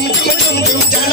dum dum dum dum dum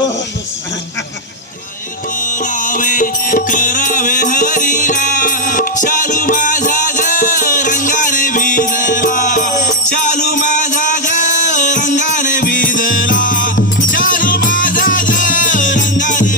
Oh,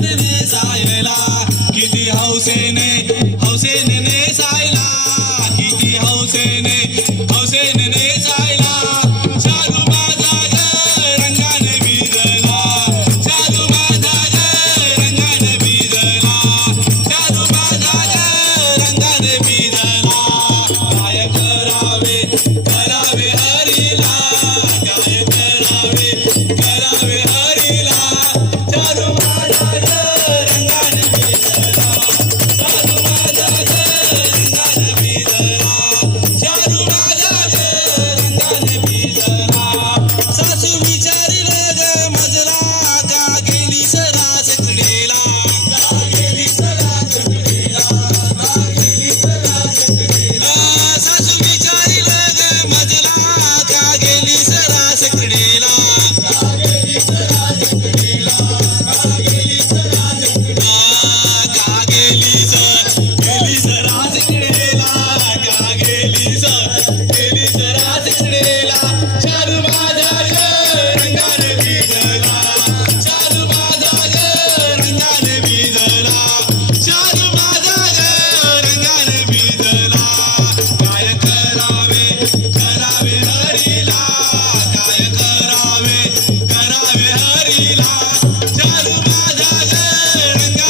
हौसेने जायला किती हौसेने हौसेने जायला किती हौसेने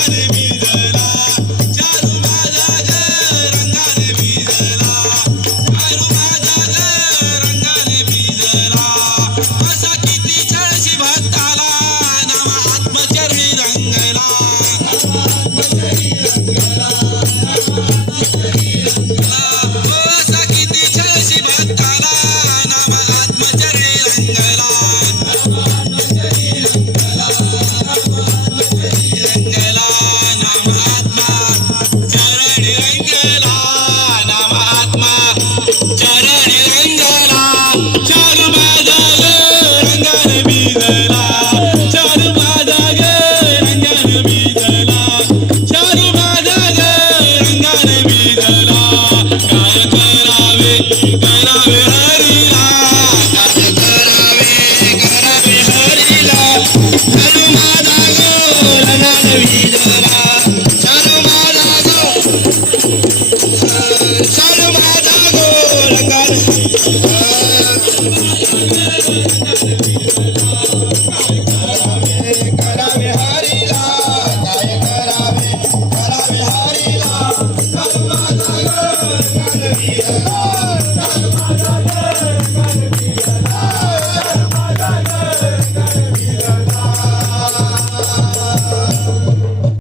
Let.